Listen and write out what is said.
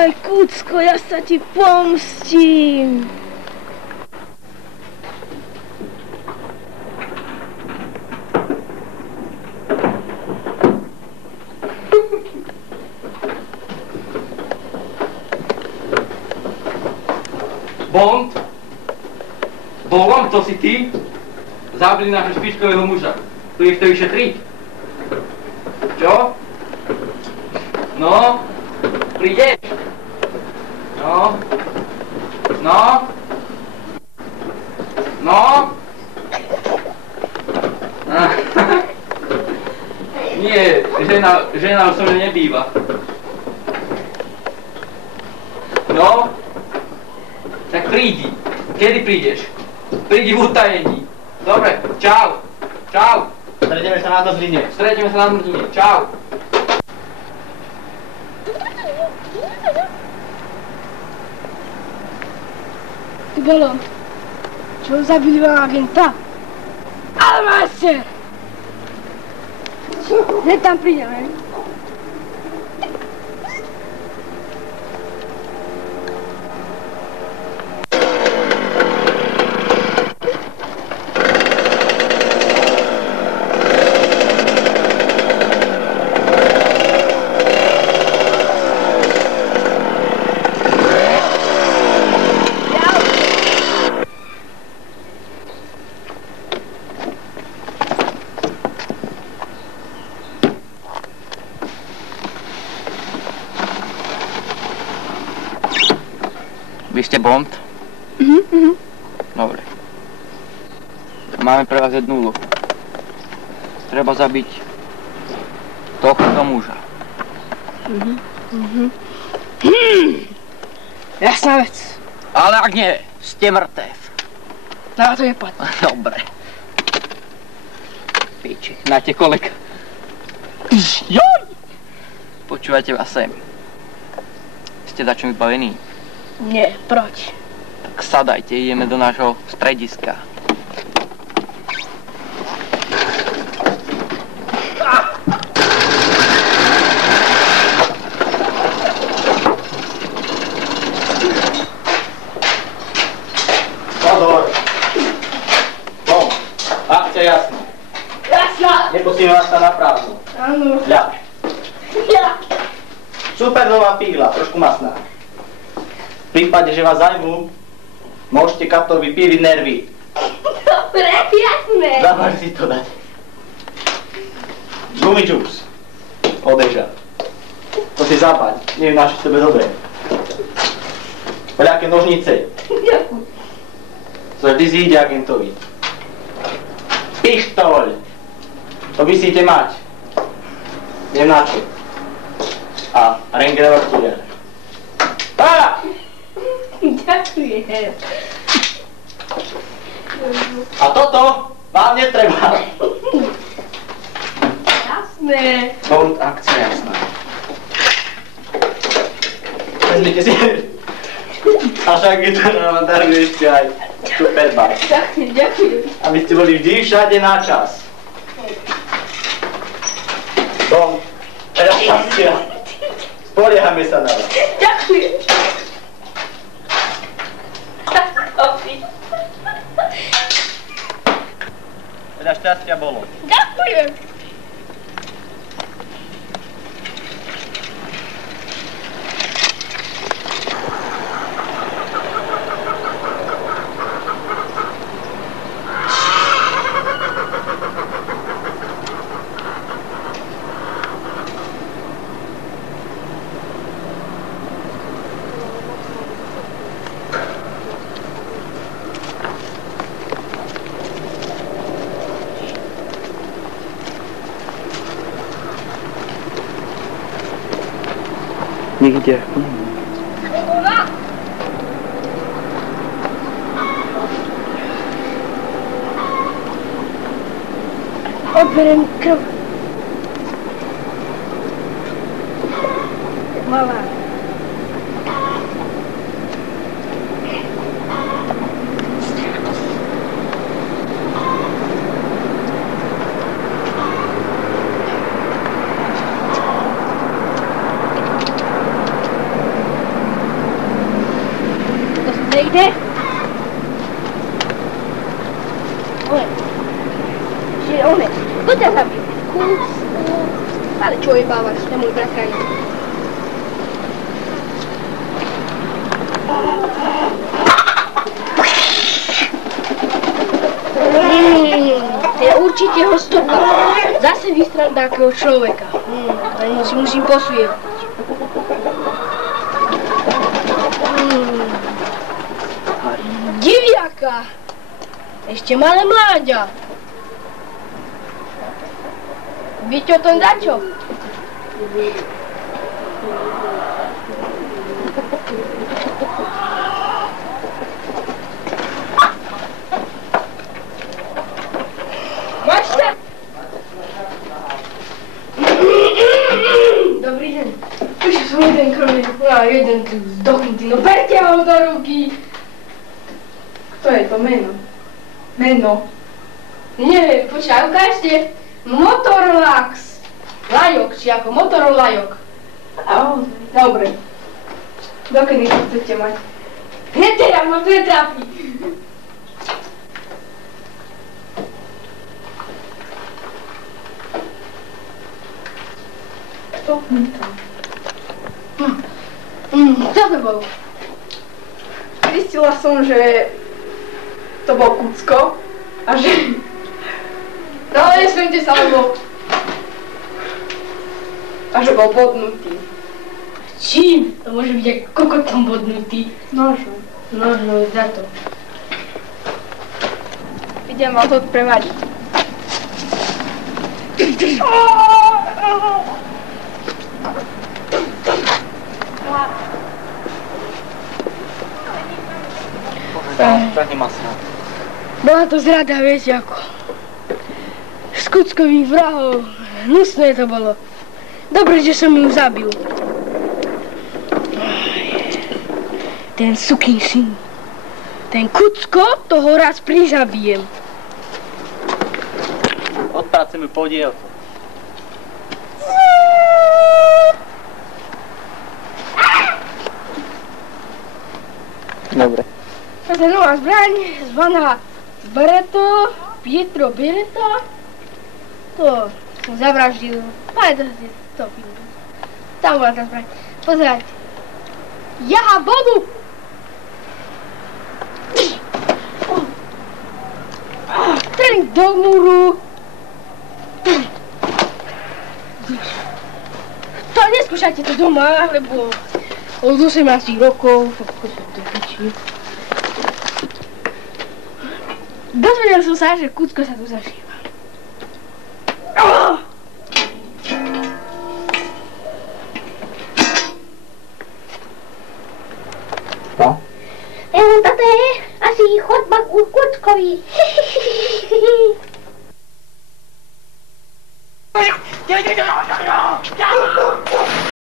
Jaj, Kucko, ja sa ti pomstím. Bond? Bolom, to si ty? Zabili nášho špičkového muža. Prídeš to vyšetriť? Čo? No? Prídeš? No? No? No? Nie, žena v som nebýva. No? Tak prídi. Kedy prídeš? Prídi v utajení. Dobre, čau. Čau. Stretneme sa na Zmrzline. Stretneme sa na Zmrzline. Čau. Ty bolo. Čo zabili vám agenta? Ale máte! Hneď tam prídeme. Vy ste Bond? Dobre. Máme pre vás jednu úlohu. Treba zabiť tohto muža. Jasná vec. Ale ak nie, ste mŕtev. Na to je pad. Dobre. Piči, máte kolega. Joj! Počúvajte vás sem. Ste za čím vybavení? Nie, proč? Tak sadajte, ideme do nášho strediska. Pozor! Bom, akcia jasná. Jasná! Nepustíme vás tam na prázdno. Áno. Ľa. Ja. Supernová pígla, trošku masná. V prípade, že vás zajmú, môžete kaptorovi píliť nervy. Dobre, jasné. Závaž si to dať. Gumičus. Odeža. To si zapaď. Neviem, na čo v tebe dobre. Veľaké nožnice. Ďakujem. To vždy zíde agentovi. Pištoľ. To musíte mať. Neviem na čo. A rentgenová štúdia. Á! Ďakujem. A toto vám netreba. Jasné. Bond, akcia jasná. Vezmite si. A však je to nám daruje ešte aj superbar. Ďakujem. Aby ste boli vždy všade na čas. Bond, teraz akcia. Spoliehame sa na vás. Ďakujem. Veľa šťastia bolo. Ďakujem. Nikde. Odberiem krv. Malá. nejde? Že one, kto ťa zabil? Kucko. Ale čo je bávaš, to je môj bratranec. To je určite ho stopa. Zase vystrel takého človeka. Len si musím posvievať. Diviaka! Ešte malé mláďa. Viete o tom dačo? Mačka! Dobrý deň. Už som jeden krvný, jeden zdochnutý, no berte ho do ruky. Kto je to meno? Meno? Neviem, počkaj, ukážte. Motorlax. Lajok, či ako Motorlajok. Dobre. Dokedy to chcete mať? Hneď teraz ma to netrápi. Kto? Čo to bolo? Zistila som, že to bol Kucko a že... No, nesmejte sa, lebo... A že bol bodnutý. Čím? To môže byť aj kokotom bodnutý. Nožom. Nožom, za to. Idem vám to prevadiť. Trhne masná. Bola to zrada, viete ako. Z Kuckových vrahov. Hnusné to bolo. Dobre, že som ju zabil. Ten sukín syn. Ten Kucko, toho raz prizabijem. Odpracujem ju podiel. Dobre. Toto je nová zbraň, zvaná Bereto, Pietro Beretta. To som zavraždil. Pamätáte si to film. Tam bola tá zbraň. Pozerajte. Jaha vodu! Strelím do múru. To neskúšajte to doma, lebo od 18 rokov, všetko sa to pičí. Dozvedel som sa, že Kucko sa tu zažíva. No? Toto je asi chodba ku Kuckovi.